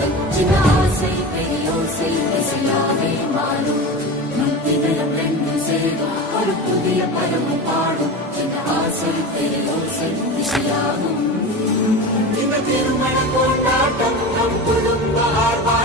காதல் சின்ன ஆசை பெரியோசை இசையாவே மாறும் தினம் ரெண்டும் சேரும் ஒரு புதிய பருவம் பாடும் சின்ன ஆசை பெரியோசை இசையாகும் திருமண கொண்டாட்டம் நம் குடும்ப ஆர்வம்